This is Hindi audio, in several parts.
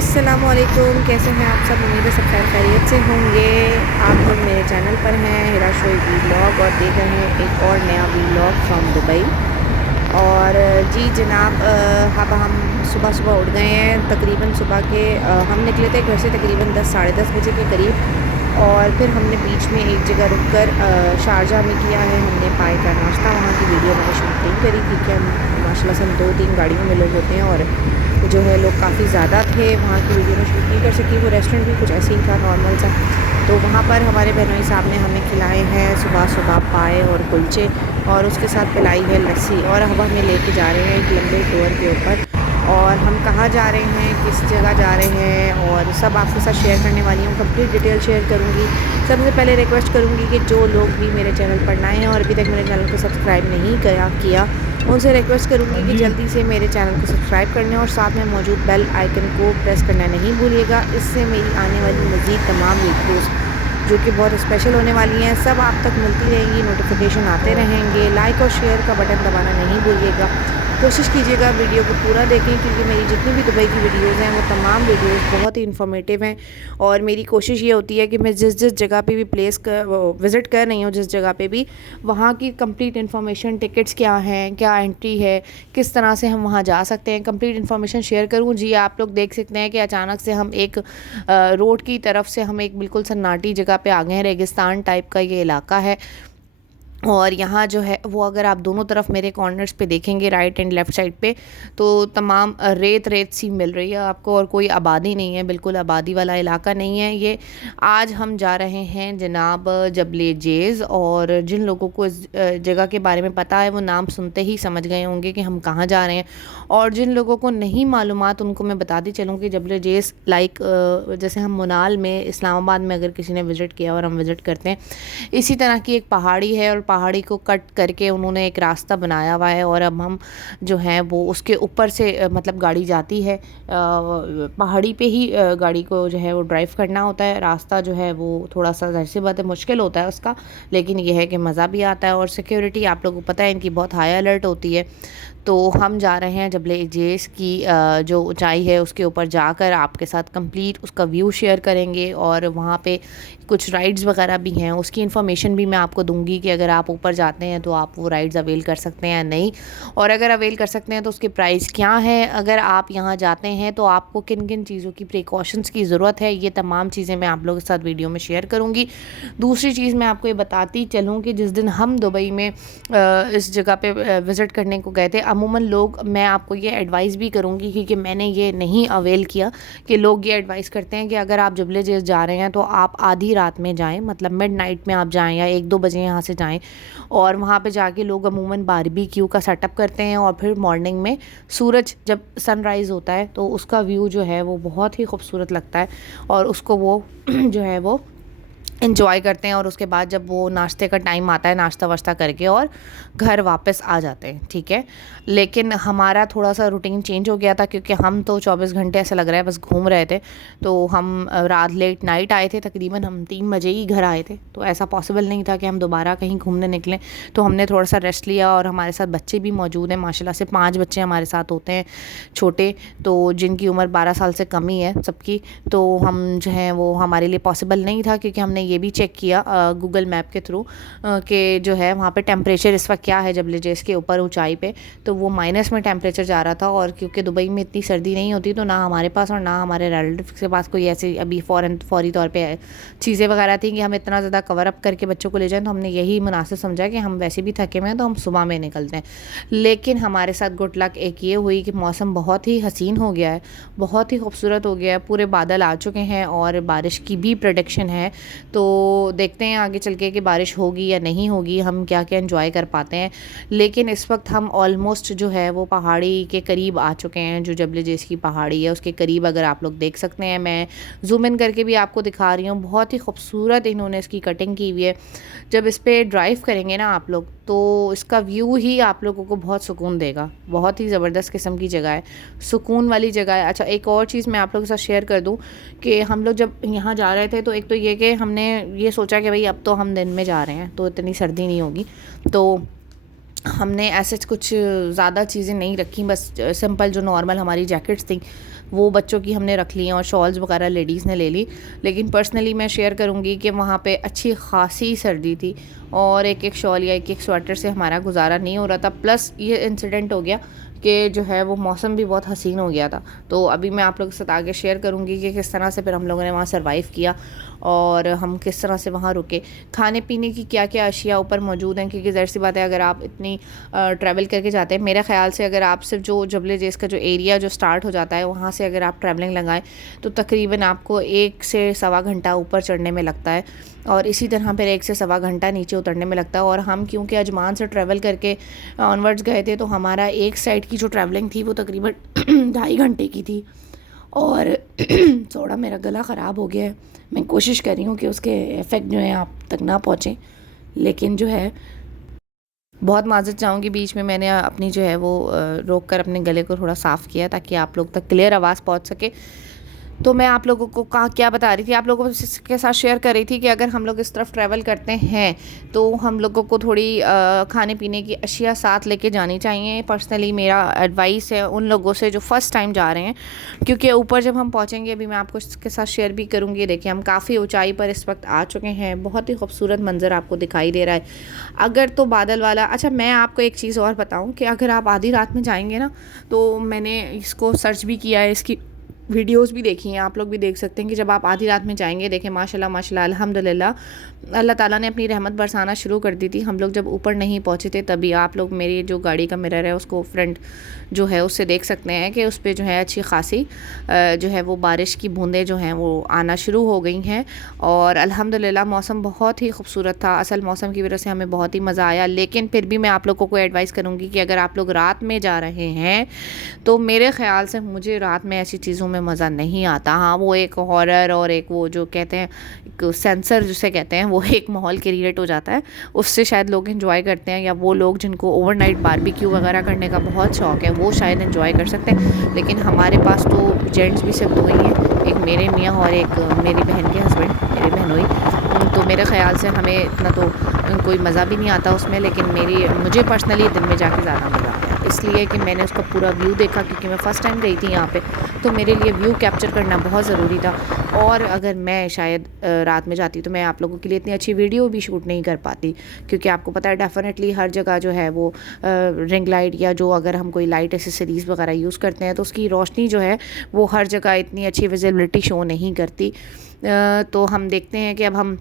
अस्सलामुअलैकुम, कैसे हैं आप सब। उम्मीद है सब खैर खैरियत से होंगे। आप लोग मेरे चैनल पर हैं हिरा शोएब व्लॉग और देख रहे हैं एक और नया व्लॉग फ्रॉम दुबई। और जी जनाब, अब हम सुबह सुबह उठ गए हैं। तकरीबन सुबह के हम निकले थे घर से तकरीबन 10 साढ़े 10 बजे के करीब। और फिर हमने बीच में एक जगह रुककर शारजा में किया है हमने पाए का नाश्ता। वहाँ की वीडियो मैंने शूट नहीं करी क्योंकि हम माशाल्लाह से हम 2-3 गाड़ियों में लोग होते हैं और जो है लोग काफ़ी ज़्यादा थे। वहाँ की वीडियो में शूट नहीं कर सकी। वो रेस्टोरेंट भी कुछ ऐसे ही था नॉर्मल सा। तो वहाँ पर हमारे बहनोई साहब ने हमें खिलाए हैं सुबह सुबह पाए और कुलचे, और उसके साथ पिलाई है लस्सी। और अब हमें लेके जा रहे हैं एक लंबे टूर के ऊपर। और हम कहाँ जा रहे हैं, किस जगह जा रहे हैं, और सब आपके साथ शेयर करने वाली हूँ। कंप्लीट डिटेल शेयर करूँगी। सबसे पहले रिक्वेस्ट करूँगी कि जो लोग भी मेरे चैनल पर नए हैं और अभी तक मेरे चैनल को सब्सक्राइब नहीं किया उनसे रिक्वेस्ट करूँगी कि जल्दी से मेरे चैनल को सब्सक्राइब करने और साथ में मौजूद बेल आइकन को प्रेस करना नहीं भूलिएगा। इससे मेरी आने वाली मज़ीद तमाम वीडियोज़ जो कि बहुत स्पेशल होने वाली हैं सब आप तक मिलती रहेंगी, नोटिफिकेशन आते रहेंगे। लाइक और शेयर का बटन दबाना नहीं भूलिएगा। कोशिश कीजिएगा वीडियो को पूरा देखें क्योंकि मेरी जितनी भी दुबई की वीडियोज़ हैं वो तमाम वीडियोज़ बहुत ही इन्फॉर्मेटिव हैं। और मेरी कोशिश ये होती है कि मैं जिस जिस जगह पे भी विज़िट कर रही हूँ, जिस जगह पे भी, वहाँ की कंप्लीट इन्फॉर्मेशन, टिकट्स क्या हैं, क्या एंट्री है, किस तरह से हम वहाँ जा सकते हैं, कंप्लीट इन्फॉर्मेशन शेयर करूँ। जी आप लोग देख सकते हैं कि अचानक से हम एक रोड की तरफ से हम एक बिल्कुल सन्नाटी जगह पे आ गए हैं। रेगिस्तान टाइप का ये इलाका है। और यहाँ जो है वो अगर आप दोनों तरफ मेरे कॉर्नर्स पे देखेंगे राइट एंड लेफ़्ट साइड पे, तो तमाम रेत रेत सी मिल रही है आपको और कोई आबादी नहीं है, बिल्कुल आबादी वाला इलाका नहीं है ये। आज हम जा रहे हैं जनाब जबले जेज़। और जिन लोगों को इस जगह के बारे में पता है वो नाम सुनते ही समझ गए होंगे कि हम कहाँ जा रहे हैं। और जिन लोगों को नहीं मालूमात उनको मैं बताती चलूँ कि जबले जेज़ जैसे हम मुनाल में इस्लामाबाद में अगर किसी ने विज़िट किया और हम विज़िट करते हैं, इसी तरह की एक पहाड़ी है और पहाड़ी को कट करके उन्होंने एक रास्ता बनाया हुआ है। और अब हम जो हैं वो उसके ऊपर से मतलब गाड़ी जाती है, पहाड़ी पे ही गाड़ी को जो है वो ड्राइव करना होता है। रास्ता जो है वो थोड़ा सा ज़ाहिर सी बात है मुश्किल होता है उसका, लेकिन यह है कि मज़ा भी आता है। और सिक्योरिटी आप लोगों को पता है इनकी बहुत हाई अलर्ट होती है। तो हम जा रहे हैं जबले जेस की जो ऊंचाई है उसके ऊपर जाकर आपके साथ कंप्लीट उसका व्यू शेयर करेंगे। और वहाँ पे कुछ राइड्स वगैरह भी हैं, उसकी इन्फॉर्मेशन भी मैं आपको दूंगी कि अगर आप ऊपर जाते हैं तो आप वो राइड्स अवेल कर सकते हैं या नहीं, और अगर अवेल कर सकते हैं तो उसके प्राइस क्या है, अगर आप यहाँ जाते हैं तो आपको किन किन चीज़ों की प्रिकॉशंस की ज़रूरत है, ये तमाम चीज़ें मैं आप लोगों के साथ वीडियो में शेयर करूँगी। दूसरी चीज़ मैं आपको ये बताती चलूँ कि जिस दिन हम दुबई में इस जगह पे विज़िट करने को गए थे, अमूमन लोग, मैं आपको ये एडवाइस भी करूँगी क्योंकि मैंने ये नहीं अवेल किया, कि लोग ये एडवाइस करते हैं कि अगर आप जबले जेस जा रहे हैं तो आप आधी रात में जाएं, मतलब मिड नाइट में आप जाएं या 1-2 बजे यहाँ से जाएं। और वहाँ पे जाके लोग अमूमन बारबेक्यू का सेटअप करते हैं और फिर मॉर्निंग में सूरज जब सनराइज़ होता है तो उसका व्यू जो है वो बहुत ही खूबसूरत लगता है और उसको वो जो है वो इंजॉय करते हैं। और उसके बाद जब वो नाश्ते का टाइम आता है, नाश्ता वाश्ता करके और घर वापस आ जाते हैं, ठीक है। लेकिन हमारा थोड़ा सा रूटीन चेंज हो गया था क्योंकि हम तो 24 घंटे ऐसा लग रहा है बस घूम रहे थे। तो हम रात लेट नाइट आए थे, तकरीबन हम 3 बजे ही घर आए थे, तो ऐसा पॉसिबल नहीं था कि हम दोबारा कहीं घूमने निकलें। तो हमने थोड़ा सा रेस्ट लिया और हमारे साथ बच्चे भी मौजूद हैं, माशाल्लाह से 5 बच्चे हमारे साथ होते हैं छोटे, तो जिनकी उम्र 12 साल से कम ही है सबकी। तो हम जो है वो हमारे लिए पॉसिबल नहीं था क्योंकि हमने ये भी चेक किया गूगल मैप के थ्रू कि जो है वहाँ पे टेम्परेचर इस वक्त क्या है जबले जेस के ऊपर ऊंचाई पे, तो वो माइनस में टेम्परेचर जा रहा था। और क्योंकि दुबई में इतनी सर्दी नहीं होती तो ना हमारे पास और ना हमारे रिलेटिव के पास कोई ऐसी अभी फौरी तौर पे चीज़ें वगैरह थी कि हम इतना ज़्यादा कवर अप करके बच्चों को ले जाएं। तो हमने यही मुनासिब समझा कि हम वैसे भी थके हुए हैं तो हम सुबह में निकलते हैं। लेकिन हमारे साथ गुड लक एक ये हुई कि मौसम बहुत ही हसीन हो गया है, बहुत ही खूबसूरत हो गया है, पूरे बादल आ चुके हैं और बारिश की भी प्रेडिक्शन है। तो देखते हैं आगे चल के कि बारिश होगी या नहीं होगी, हम क्या क्या एंजॉय कर पाते हैं। लेकिन इस वक्त हम ऑलमोस्ट जो है वो पहाड़ी के करीब आ चुके हैं, जो जबले जेस की पहाड़ी है उसके करीब अगर आप लोग देख सकते हैं। मैं जूम इन करके भी आपको दिखा रही हूँ, बहुत ही खूबसूरत इन्होंने इसकी कटिंग की हुई है। जब इस पर ड्राइव करेंगे ना आप लोग तो इसका व्यू ही आप लोगों को बहुत सुकून देगा, बहुत ही ज़बरदस्त किस्म की जगह है, सुकून वाली जगह है। अच्छा, एक और चीज़ मैं आप लोगों के साथ शेयर कर दूं कि हम लोग जब यहाँ जा रहे थे तो एक तो ये कि हमने ये सोचा कि भाई अब तो हम दिन में जा रहे हैं तो इतनी सर्दी नहीं होगी, तो हमने ऐसे कुछ ज़्यादा चीज़ें नहीं रखी, बस सिंपल जो नॉर्मल हमारी जैकेट्स थी वो बच्चों की हमने रख ली हैं और शॉल्स वगैरह लेडीज़ ने ले ली। लेकिन पर्सनली मैं शेयर करूँगी कि वहाँ पे अच्छी खासी सर्दी थी और एक एक शॉल या एक एक स्वेटर से हमारा गुजारा नहीं हो रहा था। प्लस ये इंसिडेंट हो गया कि जो है वो मौसम भी बहुत हसीन हो गया था। तो अभी मैं आप लोगों के साथ आगे शेयर करूँगी कि किस तरह से फिर हम लोगों ने वहाँ सर्वाइव किया और हम किस तरह से वहाँ रुके, खाने पीने की क्या क्या अशिया ऊपर मौजूद हैं। क्योंकि ज़ाहिर सी बात है, अगर आप इतनी ट्रैवल करके जाते हैं, मेरे ख़्याल से अगर आप सिर्फ जो जबल जेस का जो एरिया जो स्टार्ट हो जाता है वहाँ से अगर आप ट्रैवलिंग लगाएं तो तकरीबन आपको 1 से सवा घंटा ऊपर चढ़ने में लगता है और इसी तरह फिर 1 से सवा घंटा नीचे उतरने में लगता है। और हम क्योंकि अजमान से ट्रैवल करके ऑनवर्ड्स गए थे तो हमारा एक साइड की जो ट्रैवलिंग थी वो तकरीबन 2.5 घंटे की थी और थोड़ा मेरा गला ख़राब हो गया है। मैं कोशिश कर रही हूँ कि उसके इफ़ेक्ट जो है आप तक ना पहुँचें, लेकिन जो है बहुत माज़रत चाहूँगी, बीच में मैंने अपनी जो है वो रोक कर अपने गले को थोड़ा साफ़ किया ताकि आप लोग तक क्लियर आवाज़ पहुँच सके। तो मैं आप लोगों को क्या बता रही थी, आप लोगों के साथ शेयर कर रही थी कि अगर हम लोग इस तरफ ट्रैवल करते हैं तो हम लोगों को थोड़ी खाने पीने की अशिया साथ लेके जानी चाहिए। पर्सनली मेरा एडवाइस है उन लोगों से जो फ़र्स्ट टाइम जा रहे हैं, क्योंकि ऊपर जब हम पहुंचेंगे, अभी मैं आपको इसके साथ शेयर भी करूंगी। देखिए हम काफ़ी ऊंचाई पर इस वक्त आ चुके हैं, बहुत ही खूबसूरत मंज़र आपको दिखाई दे रहा है। अगर तो बादल वाला, अच्छा मैं आपको एक चीज़ और बताऊँ कि अगर आप आधी रात में जाएँगे ना, तो मैंने इसको सर्च भी किया है, इसकी वीडियोस भी देखी हैं, आप लोग भी देख सकते हैं कि जब आप आधी रात में जाएंगे, देखें माशाल्लाह माशाल्लाह अल्हम्दुलिल्लाह, अल्लाह ताला ने अपनी रहमत बरसाना शुरू कर दी थी। हम लोग जब ऊपर नहीं पहुँचे थे तभी आप लोग मेरी जो गाड़ी का मिरर है उसको फ्रंट जो है उससे देख सकते हैं कि उस पर जो है अच्छी खासी जो है वो बारिश की बूंदें जो हैं वो आना शुरू हो गई हैं और अल्हम्दुलिल्लाह मौसम बहुत ही खूबसूरत था। असल मौसम की वजह से हमें बहुत ही मज़ा आया। लेकिन फिर भी मैं आप लोगों को एडवाइस करूँगी कि अगर आप लोग रात में जा रहे हैं तो मेरे ख़्याल से मुझे रात में ऐसी चीज़ों में मज़ा नहीं आता। हाँ, वो एक हॉरर और एक वो जो कहते हैं एक सेंसर जिसे कहते हैं, वो एक माहौल क्रिएट हो जाता है, उससे शायद लोग एंजॉय करते हैं, या वो लोग जिनको ओवरनाइट बारबेक्यू वगैरह करने का बहुत शौक़ है वो शायद एंजॉय कर सकते हैं। लेकिन हमारे पास तो जेंट्स भी सिर्फ 2 ही हैं, एक मेरे मियाँ और एक मेरी बहन के हस्बैंड, मेरी बहनोई। तो मेरे ख़्याल से हमें इतना तो कोई मज़ा भी नहीं आता उसमें, लेकिन मुझे पर्सनली दिन में जाके ज़्यादा मज़ा आता है, इसलिए कि मैंने उसका पूरा व्यू देखा। क्योंकि मैं फ़र्स्ट टाइम गई थी यहाँ पे, तो मेरे लिए व्यू कैप्चर करना बहुत ज़रूरी था। और अगर मैं शायद रात में जाती तो मैं आप लोगों के लिए इतनी अच्छी वीडियो भी शूट नहीं कर पाती, क्योंकि आपको पता है डेफिनेटली हर जगह जो है वो रिंग लाइट या जो अगर हम कोई लाइट एसेसरीज़ वगैरह यूज़ करते हैं तो उसकी रोशनी जो है वो हर जगह इतनी अच्छी विजिबिलिटी शो नहीं करती। तो हम देखते हैं कि अब हम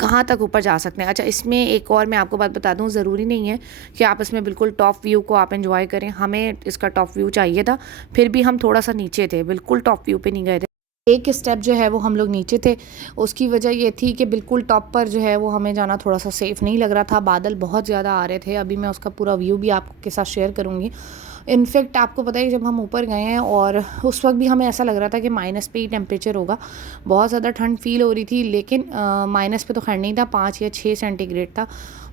कहाँ तक ऊपर जा सकते हैं। अच्छा, इसमें एक और मैं आपको बात बता दूँ, ज़रूरी नहीं है कि आप इसमें बिल्कुल टॉप व्यू को आप एंजॉय करें। हमें इसका टॉप व्यू चाहिए था, फिर भी हम थोड़ा सा नीचे थे, बिल्कुल टॉप व्यू पे नहीं गए थे। एक स्टेप जो है वो हम लोग नीचे थे, उसकी वजह ये थी कि बिल्कुल टॉप पर जो है वो हमें जाना थोड़ा सा सेफ़ नहीं लग रहा था, बादल बहुत ज़्यादा आ रहे थे। अभी मैं उसका पूरा व्यू भी आपके साथ शेयर करूँगी। इनफैक्ट आपको पता है जब हम ऊपर गए हैं और उस वक्त भी हमें ऐसा लग रहा था कि माइनस पे ही टेम्परेचर होगा, बहुत ज़्यादा ठंड फील हो रही थी। लेकिन माइनस पे तो खैर नहीं था, 5 या 6 सेंटीग्रेड था।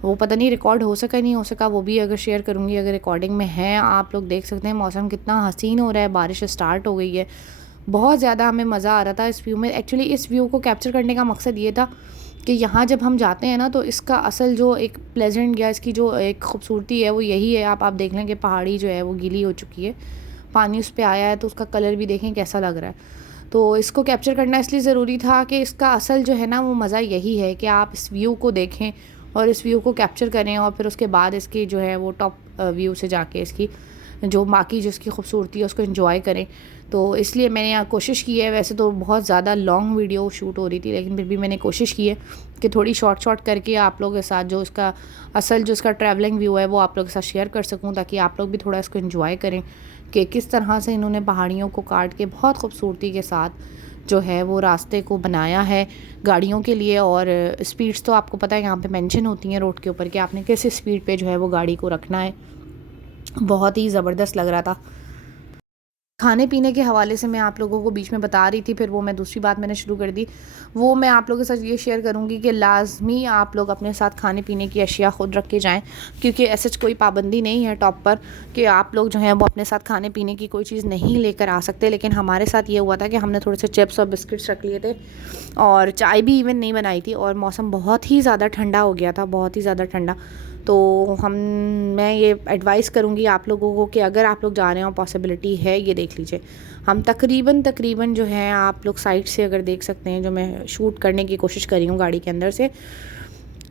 वो पता नहीं रिकॉर्ड हो सका नहीं हो सका, वो भी अगर शेयर करूँगी, अगर रिकॉर्डिंग में है। आप लोग देख सकते हैं मौसम कितना हसीन हो रहा है, बारिश स्टार्ट हो गई है, बहुत ज़्यादा हमें मज़ा आ रहा था इस व्यू में। एक्चुअली इस व्यू को कैप्चर करने का मकसद ये था कि यहाँ जब हम जाते हैं ना तो इसका असल जो एक प्लेजेंट या इसकी जो एक खूबसूरती है वो यही है। आप देख लें कि पहाड़ी जो है वो गीली हो चुकी है, पानी उस पर आया है, तो उसका कलर भी देखें कैसा लग रहा है। तो इसको कैप्चर करना इसलिए ज़रूरी था कि इसका असल जो है ना वो मज़ा यही है कि आप इस व्यू को देखें और इस व्यू को कैप्चर करें और फिर उसके बाद इसकी जो है वो टॉप व्यू से जाके इसकी जो बाकी जो इसकी खूबसूरती है उसको एंजॉय करें। तो इसलिए मैंने यहाँ कोशिश की है, वैसे तो बहुत ज़्यादा लॉन्ग वीडियो शूट हो रही थी, लेकिन फिर भी मैंने कोशिश की है कि थोड़ी शॉर्ट करके आप लोगों के साथ जो इसका असल जो इसका ट्रैवलिंग व्यू है वो आप लोगों के साथ शेयर कर सकूँ, ताकि आप लोग भी थोड़ा इसको एंजॉय करें कि किस तरह से इन्होंने पहाड़ियों को काट के बहुत खूबसूरती के साथ जो है वो रास्ते को बनाया है गाड़ियों के लिए। और स्पीड्स तो आपको पता है यहाँ पे मेंशन होती हैं रोड के ऊपर कि आपने किस स्पीड पे जो है वो गाड़ी को रखना है। बहुत ही ज़बरदस्त लग रहा था। खाने पीने के हवाले से मैं आप लोगों को बीच में बता रही थी, फिर वो मैं दूसरी बात मैंने शुरू कर दी, वो मैं आप लोगों के साथ ये शेयर करूँगी कि लाजमी आप लोग अपने साथ खाने पीने की अशिया ख़ुद रख के जाएं, क्योंकि ऐसे कोई पाबंदी नहीं है टॉप पर कि आप लोग जो हैं वो अपने साथ खाने पीने की कोई चीज़ नहीं लेकर आ सकते। लेकिन हमारे साथ ये हुआ था कि हमने थोड़े से चिप्स और बिस्किट्स रख लिए थे और चाय भी इवन नहीं बनाई थी, और मौसम बहुत ही ज़्यादा ठंडा हो गया था, बहुत ही ज़्यादा ठंडा। तो मैं ये एडवाइस करूँगी आप लोगों को कि अगर आप लोग जा रहे हो, पॉसिबिलिटी है, ये देख लीजिए। हम तकरीबन जो है, आप लोग साइड से अगर देख सकते हैं, जो मैं शूट करने की कोशिश कर रही हूँ गाड़ी के अंदर से,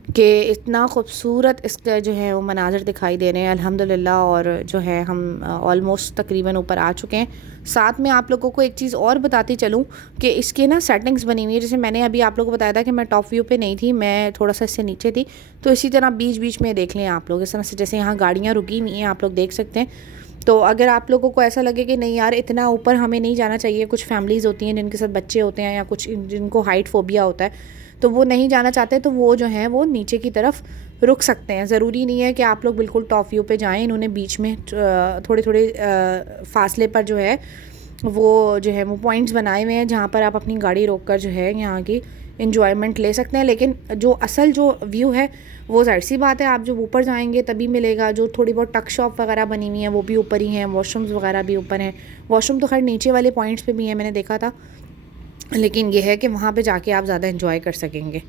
कि इतना खूबसूरत इसका जो है वो मनाज़र दिखाई दे रहे हैं अल्हम्दुलिल्लाह। और जो है हम ऑलमोस्ट तकरीबन ऊपर आ चुके हैं। साथ में आप लोगों को एक चीज़ और बताती चलूँ कि इसके ना सेटिंग्स बनी हुई है। जैसे मैंने अभी आप लोगों को बताया था कि मैं टॉप व्यू पे नहीं थी, मैं थोड़ा सा इससे नीचे थी, तो इसी तरह बीच बीच में देख लें आप लोग, इस तरह से जैसे यहाँ गाड़ियाँ रुकी हुई हैं, आप लोग देख सकते हैं। तो अगर आप लोगों को ऐसा लगे कि नहीं यार इतना ऊपर हमें नहीं जाना चाहिए, कुछ फैमिलीज़ होती हैं जिनके साथ बच्चे होते हैं या कुछ जिनको हाइट फोबिया होता है, तो वो नहीं जाना चाहते, तो वो जो है वो नीचे की तरफ रुक सकते हैं। ज़रूरी नहीं है कि आप लोग बिल्कुल टॉप व्यू पे जाएं। इन्होंने बीच में थोड़े थोड़े फासले पर जो है वो पॉइंट्स बनाए हुए हैं, जहाँ पर आप अपनी गाड़ी रोक कर जो है यहाँ की इन्जॉयमेंट ले सकते हैं। लेकिन जो असल जो व्यू है वो ज़ाहिर सी बात है आप जब ऊपर जाएंगे तभी मिलेगा। जो थोड़ी बहुत टक शॉप वगैरह बनी हुई हैं वो भी ऊपर ही हैं, वॉशरूम्स वगैरह भी ऊपर हैं। वॉशरूम तो खैर नीचे वाले पॉइंट्स पे भी हैं, मैंने देखा था, लेकिन ये है कि वहाँ पे जाके आप ज़्यादा एंजॉय कर सकेंगे।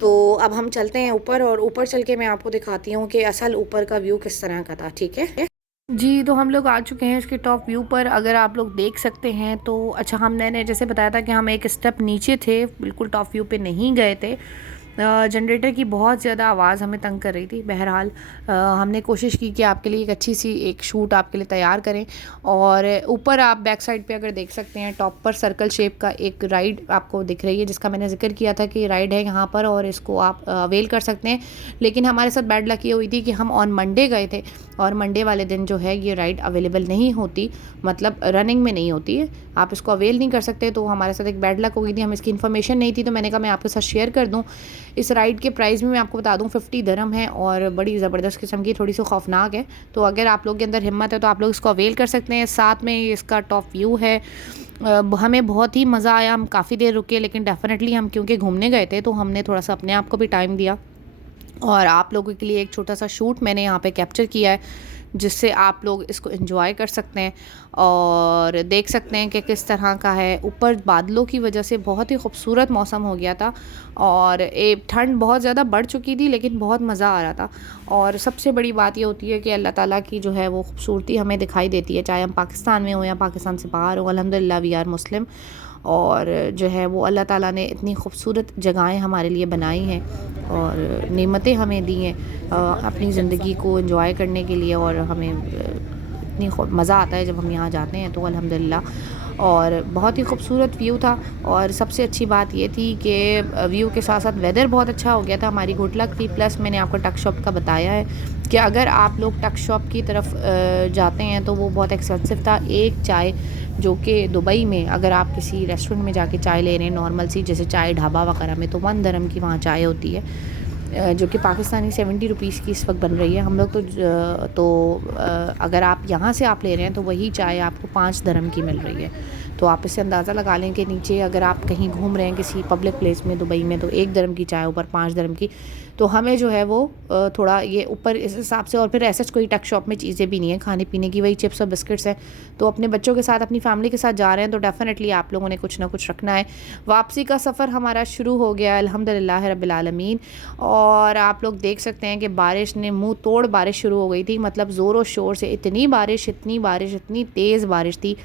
तो अब हम चलते हैं ऊपर, और ऊपर चल के मैं आपको दिखाती हूँ कि असल ऊपर का व्यू किस तरह का था। ठीक है जी, तो हम लोग आ चुके हैं इसके टॉप व्यू पर। अगर आप लोग देख सकते हैं तो अच्छा, हमने जैसे बताया था कि हम एक स्टेप नीचे थे, बिल्कुल टॉप व्यू पे नहीं गए थे। जनरेटर की बहुत ज़्यादा आवाज़ हमें तंग कर रही थी। बहरहाल हमने कोशिश की कि आपके लिए एक अच्छी सी एक शूट आपके लिए तैयार करें। और ऊपर आप बैक साइड पे अगर देख सकते हैं, टॉप पर सर्कल शेप का एक राइड आपको दिख रही है, जिसका मैंने जिक्र किया था कि राइड है यहाँ पर और इसको आप अवेल कर सकते हैं। लेकिन हमारे साथ बैड लक ये हुई थी कि हम ऑन मंडे गए थे, और मंडे वाले दिन जो है ये राइड अवेलेबल नहीं होती, मतलब रनिंग में नहीं होती है, आप इसको अवेल नहीं कर सकते। तो हमारे साथ एक बैड लक हो गई थी, हमें इसकी इन्फॉर्मेशन नहीं थी, तो मैंने कहा मैं आपके साथ शेयर कर दूँ। इस राइड के प्राइस में मैं आपको बता दूं 50 दिरहम है, और बड़ी ज़बरदस्त किस्म की, थोड़ी सी खौफनाक है। तो अगर आप लोग के अंदर हिम्मत है तो आप लोग इसको अवेल कर सकते हैं। साथ में इसका टॉप व्यू है। हमें बहुत ही मज़ा आया, हम काफ़ी देर रुके, लेकिन डेफिनेटली हम क्योंकि घूमने गए थे तो हमने थोड़ा सा अपने आप को भी टाइम दिया, और आप लोगों के लिए एक छोटा सा शूट मैंने यहाँ पे कैप्चर किया है, जिससे आप लोग इसको एंजॉय कर सकते हैं और देख सकते हैं कि किस तरह का है। ऊपर बादलों की वजह से बहुत ही खूबसूरत मौसम हो गया था, और ठंड बहुत ज़्यादा बढ़ चुकी थी, लेकिन बहुत मज़ा आ रहा था। और सबसे बड़ी बात ये होती है कि अल्लाह ताला की जो है वो खूबसूरती हमें दिखाई देती है, चाहे हम पाकिस्तान में हो या पाकिस्तान से बाहर हो। अल्हम्दुलिल्लाह वी आर मुस्लिम, और जो है वो अल्लाह ताला ने इतनी खूबसूरत जगहें हमारे लिए बनाई हैं और नेमतें हमें दी हैं अपनी ज़िंदगी को एंजॉय करने के लिए। और हमें इतनी मज़ा आता है जब हम यहाँ जाते हैं, तो अल्हम्दुलिल्लाह। और बहुत ही खूबसूरत व्यू था, और सबसे अच्छी बात ये थी कि व्यू के साथ साथ वेदर बहुत अच्छा हो गया था, हमारी गुड लक थी। प्लस मैंने आपको टक शॉप का बताया है कि अगर आप लोग टक शॉप की तरफ जाते हैं तो वो बहुत एक्सपेंसिव था। एक चाय जो कि दुबई में अगर आप किसी रेस्टोरेंट में जाके चाय ले रहे हैं नॉर्मल सी, जैसे चाय ढाबा वगैरह में, तो 1 दिरहम की वहाँ चाय होती है, जो कि पाकिस्तानी 70 रुपीज़ की इस वक्त बन रही है। हम लोग तो अगर आप यहाँ से आप ले रहे हैं तो वही चाय आपको 5 दिरहम की मिल रही है। तो आप इससे अंदाज़ा लगा लें कि नीचे अगर आप कहीं घूम रहे हैं किसी पब्लिक प्लेस में दुबई में, तो 1 दिरहम की चाय ऊपर 5 दिरहम की। तो हमें जो है वो थोड़ा ये ऊपर इस हिसाब से। और फिर ऐसा कोई टक शॉप में चीज़ें भी नहीं है खाने पीने की, वही चिप्स और बिस्किट्स हैं। तो अपने बच्चों के साथ अपनी फैमिली के साथ जा रहे हैं तो डेफ़िनेटली आप लोगों ने कुछ ना कुछ रखना है। वापसी का सफ़र हमारा शुरू हो गया अल्हम्दुलिल्लाह रब्बिल आलमीन। और आप लोग देख सकते हैं कि बारिश ने मुंह तोड़ बारिश शुरू हो गई थी, मतलब ज़ोर शोर से इतनी बारिश, इतनी तेज़ बारिश थी,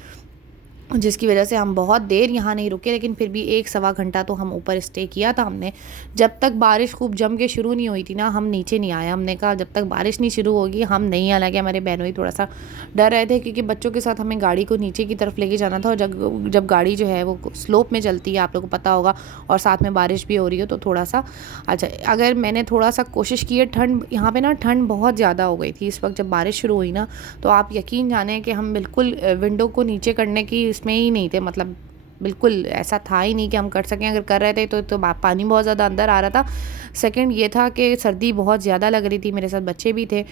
जिसकी वजह से हम बहुत देर यहाँ नहीं रुके। लेकिन फिर भी 1-1.25 घंटा तो हम ऊपर स्टे किया था हमने। जब तक बारिश खूब जम के शुरू नहीं हुई थी ना, हम नीचे नहीं आए। हमने कहा जब तक बारिश नहीं शुरू होगी हम नहीं। हालांकि हमारे बहनों ही थोड़ा सा डर रहे थे, क्योंकि बच्चों के साथ हमें गाड़ी को नीचे की तरफ लेके जाना था, और जब गाड़ी जो है वो स्लोप में चलती है, आप लोगों को पता होगा, और साथ में बारिश भी हो रही हो, तो थोड़ा सा अच्छा। अगर मैंने थोड़ा सा कोशिश की है, ठंड यहाँ पर ना ठंड बहुत ज़्यादा हो गई थी इस वक्त जब बारिश शुरू हुई ना, तो आप यकीन जाने कि हम बिल्कुल विंडो को नीचे करने की इसमें ही नहीं थे, मतलब बिल्कुल ऐसा था ही नहीं कि हम कर सकें। अगर कर रहे थे तो पानी बहुत ज़्यादा अंदर आ रहा था। सेकंड ये था कि सर्दी बहुत ज़्यादा लग रही थी, मेरे साथ बच्चे भी थे,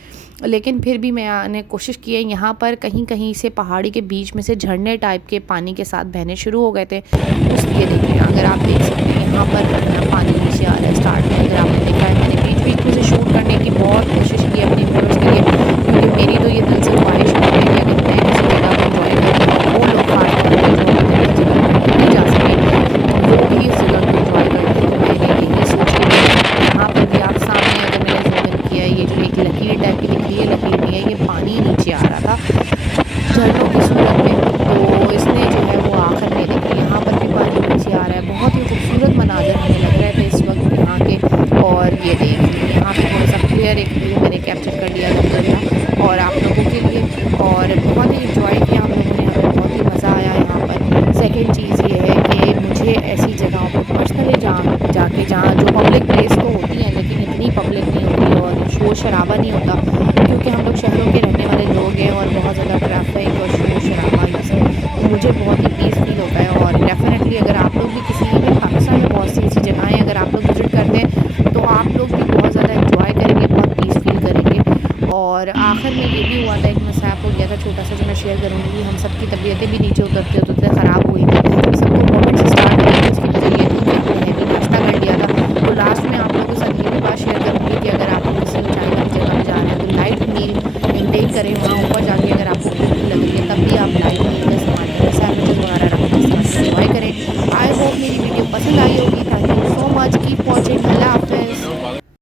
लेकिन फिर भी मैंने कोशिश की है। यहाँ पर कहीं कहीं से पहाड़ी के बीच में से झरने टाइप के पानी के साथ बहने शुरू हो गए थे। इसलिए देखिए, अगर आप देख सकते हैं यहाँ पर पानी नीचे आ रहा है स्टार्ट में, अगर आपने देखा है। मैंने बीच बीच में से शूट करने की बहुत कोशिश की अपनी वीडियोज़ के लिए, क्योंकि मेरी तो ये दिल से ख्वाहिश होती है कि अगर मैं किसी जगह को एंजॉय करूँ, वो लोग खास तौर पर जो अपनी जगह पर नहीं जा सके, वो भी इस जगह को एंजॉय करते हैं। तो मैंने यही सोच के यहाँ पर भी आप सामने अगर मैंने जूम इन किया है, ये जो एक डेफ़िनेटली अगर आप लोग भी किसी इवन पाकिस्तान में बहुत सी ऐसी जगहें हैं, अगर आप लोग विज़िट करते हैं तो आप लोग भी बहुत ज़्यादा एंजॉय करेंगे, बहुत पीस फील करेंगे। और आखिर में ये भी हुआ था, एक मिसहैप हो गया था छोटा सा जो मैं शेयर करूँगी कि हम सब की तबीयतें भी नीचे उतरते उतरते ख़राब हुई थी। सबको वॉमिट से स्टार्ट हुई थी, उसकी वजह ये थी कि हमने हैवी नाश्ता कर लिया था। तो लास्ट में आप लोगों के साथ ये भी बात शेयर करूँगी कि अगर आप लोग किसी ऊँचाई वाली जगह पे जा रहे हैं तो लाइट मील इंटेक करें। वहाँ ऊपर जाके अगर आपको भूख भी लग रही है तब भी आप लाइट मील का इस्तेमाल करें, सैंडविचेस वगैरह रख के इस तरह से एंजॉय करें। आई होप मेरी वीडियो पसंद आई होगी। Thank you so much, keep watching.